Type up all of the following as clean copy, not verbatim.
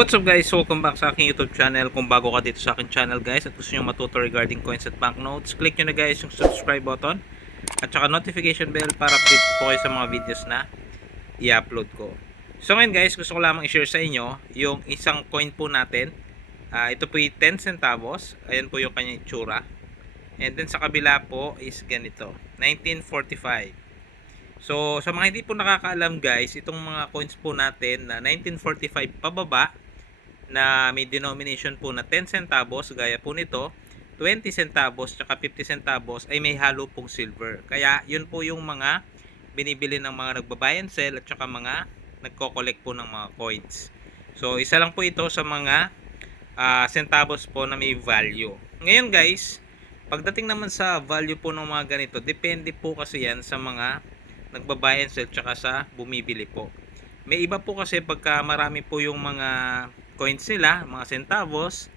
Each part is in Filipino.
What's up guys? Welcome back sa aking YouTube channel. Kung bago ka dito sa aking channel guys at gusto nyo matuto regarding coins at banknotes, click nyo na guys yung subscribe button at saka notification bell para update po kayo sa mga videos na i-upload ko. So ngayon guys, gusto ko lamang i-share sa inyo yung isang coin po natin. Ito po yung 10 centavos. Ayan po yung kanyang itsura. And then sa kabila po is ganito, 1945. So, sa mga hindi po nakakaalam guys, itong mga coins po natin na 1945 pababa na may denomination po na 10 centavos, gaya po nito, 20 centavos tsaka 50 centavos ay may halo pong silver. Kaya, yun po yung mga binibili ng mga nagbabuy and sell at tsaka mga nagko-collect po ng mga coins. So, isa lang po ito sa mga centavos po na may value. Ngayon guys, pagdating naman sa value po ng mga ganito, depende po kasi yan sa mga nagbabuy and sell tsaka sa bumibili po. May iba po kasi pagka marami po yung mga coins nila, mga centavos,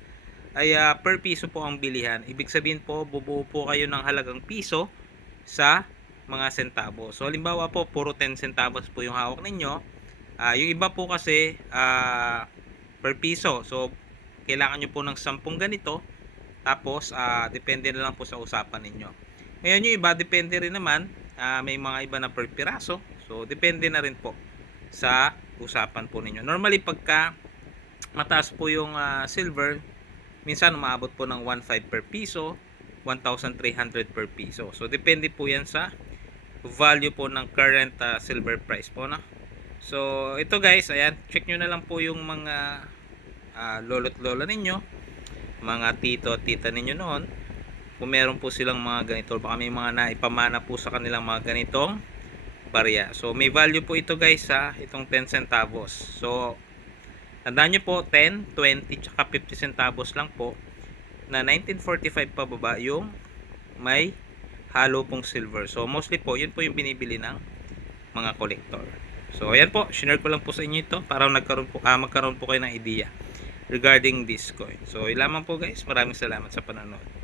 ay per piso po ang bilihan. Ibig sabihin po, bubuo po kayo ng halagang piso sa mga centavos. So halimbawa po, puro 10 centavos po yung hawak ninyo. Yung iba po kasi per piso. So kailangan nyo po ng 10 ganito. Tapos depende na lang po sa usapan ninyo. Ngayon yung iba, depende rin naman. May mga iba na per piraso. So, depende na rin po sa usapan po ninyo. Normally, pagka mataas po yung silver, minsan umaabot po ng 1.5 per piso, 1,300 per piso. So, depende po yan sa value po ng current silver price po. No? So, ito guys, ayan, check nyo na lang po yung mga lolo't lola ninyo, mga tito at tita ninyo noon. Kung meron po silang mga ganito, baka may mga naipamana po sa kanilang mga ganitong barya. So may value po ito guys sa itong 10 centavos. So tandaan nyo po, 10, 20, tsaka 50 centavos lang po na 1945 pababa yung may halo pong silver. So mostly po, yun po yung binibili ng mga collector. So ayan po, share ko lang po sa inyo ito para magkaroon po kayo ng idea regarding this coin. So yun lamang po guys, maraming salamat sa panonood.